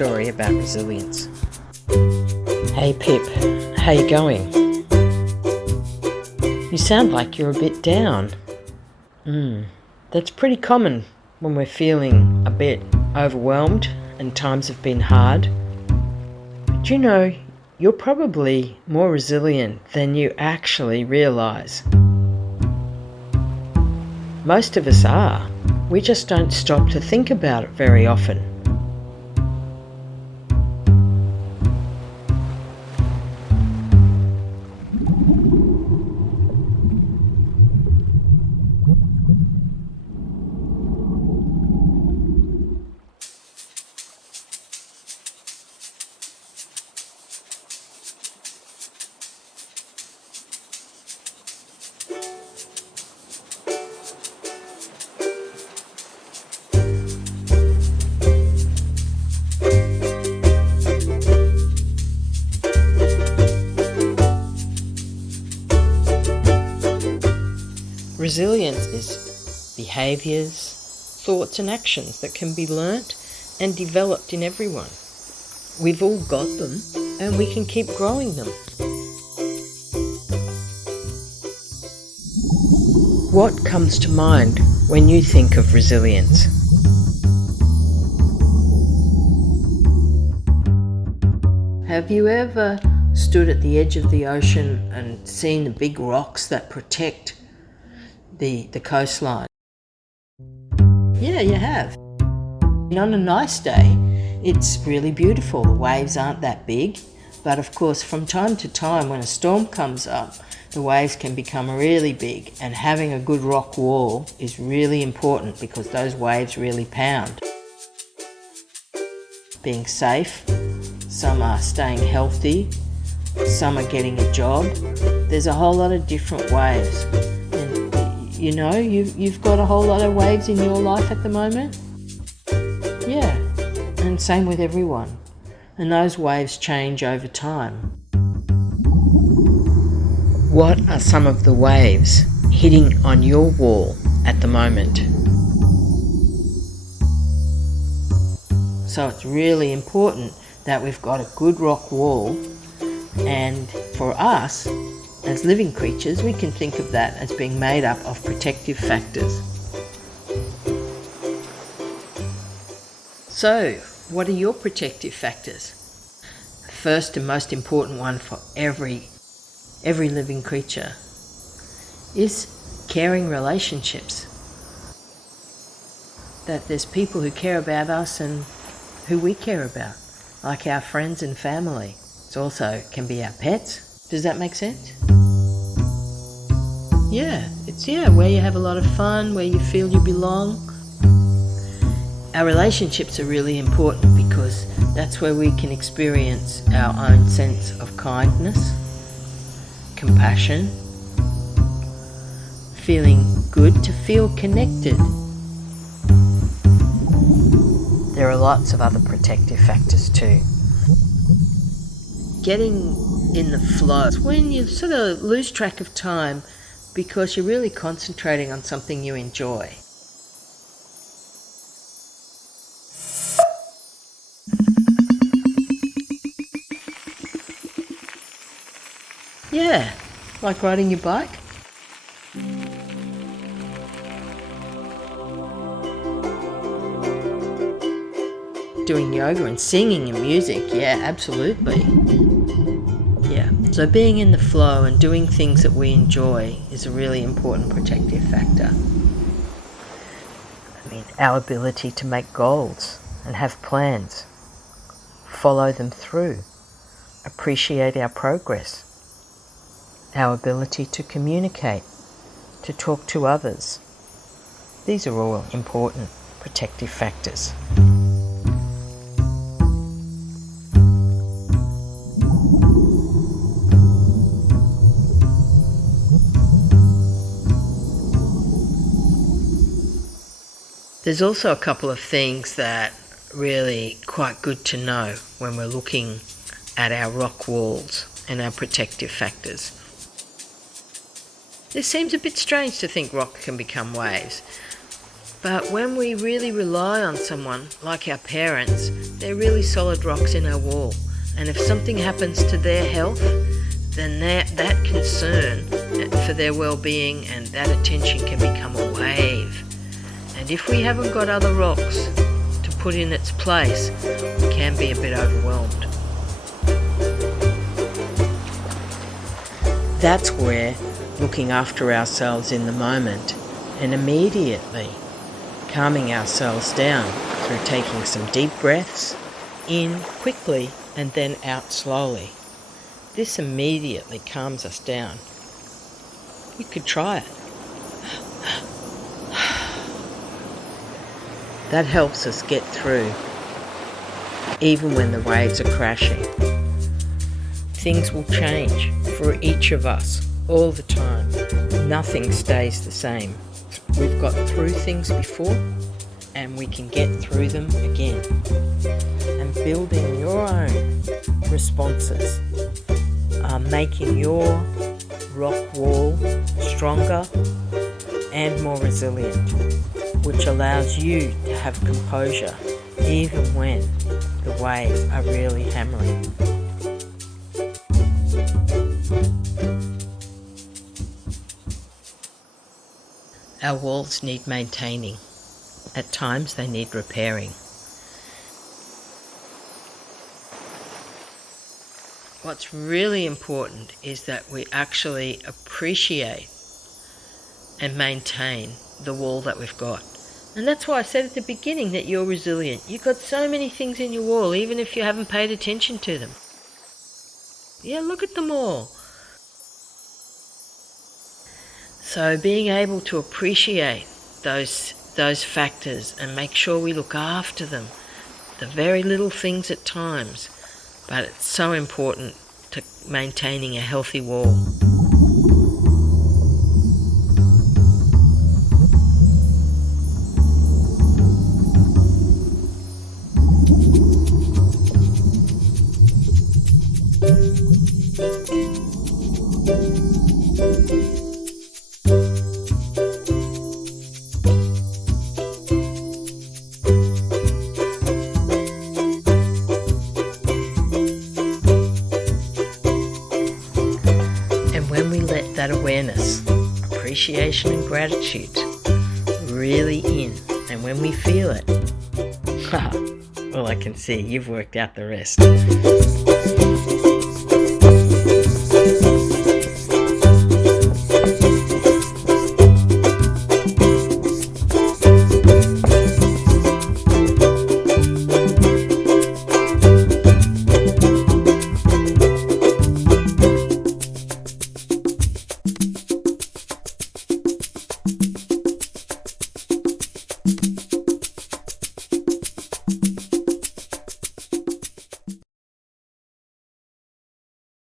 story about resilience. Hey Pip, how you going? You sound like you're a bit down. That's pretty common when we're feeling a bit overwhelmed and times have been hard. But you know, you're probably more resilient than you actually realise. Most of us are. We just don't stop to think about it very often. Resilience is behaviours, thoughts and actions that can be learnt and developed in everyone. We've all got them and we can keep growing them. What comes to mind when you think of resilience? Have you ever stood at the edge of the ocean and seen the big rocks that protect the coastline? Yeah, you have. And on a nice day, it's really beautiful. The waves aren't that big, but of course from time to time when a storm comes up, the waves can become really big, and having a good rock wall is really important because those waves really pound. Being safe, some are staying healthy, some are getting a job. There's a whole lot of different ways. You know, you've got a whole lot of waves in your life at the moment. Yeah, and same with everyone. And those waves change over time. What are some of the waves hitting on your wall at the moment? So it's really important that we've got a good rock wall, and for us, as living creatures, we can think of that as being made up of protective factors. So, what are your protective factors? The first and most important one for every living creature is caring relationships. That there's people who care about us and who we care about, like our friends and family. It also can be our pets. Does that make sense? Yeah, it's where you have a lot of fun, where you feel you belong. Our relationships are really important because that's where we can experience our own sense of kindness, compassion, feeling good, to feel connected. There are lots of other protective factors too. Getting in the flow. It's when you sort of lose track of time because you're really concentrating on something you enjoy. Yeah, like riding your bike. Doing yoga and singing and music, yeah, absolutely. Yeah, so being in the flow and doing things that we enjoy is a really important protective factor. I mean, our ability to make goals and have plans, follow them through, appreciate our progress, our ability to communicate, to talk to others. These are all important protective factors. There's also a couple of things that really quite good to know when we're looking at our rock walls and our protective factors. This seems a bit strange to think rock can become waves, But when we really rely on someone, like our parents, they're really solid rocks in our wall. And if something happens to their health, then that concern for their well-being and that attention can become a wave. And if we haven't got other rocks to put in its place, we can be a bit overwhelmed. That's where looking after ourselves in the moment and immediately calming ourselves down through taking some deep breaths in quickly and then out slowly. This immediately calms us down. You could try it. That helps us get through, even when the waves are crashing. Things will change for each of us all the time. Nothing stays the same. We've got through things before and we can get through them again. And building your own responses, making your rock wall stronger and more resilient, which allows you to have composure even when the waves are really hammering. Our walls need maintaining. At times they need repairing. What's really important is that we actually appreciate and maintain the wall that we've got. And that's why I said at the beginning that you're resilient. You've got so many things in your wall, even if you haven't paid attention to them. Yeah, look at them all. So being able to appreciate those factors and make sure we look after them, the very little things at times, but it's so important to maintaining a healthy wall. When we let that awareness, appreciation and gratitude really in, and when we feel it, well, I can see you've worked out the rest.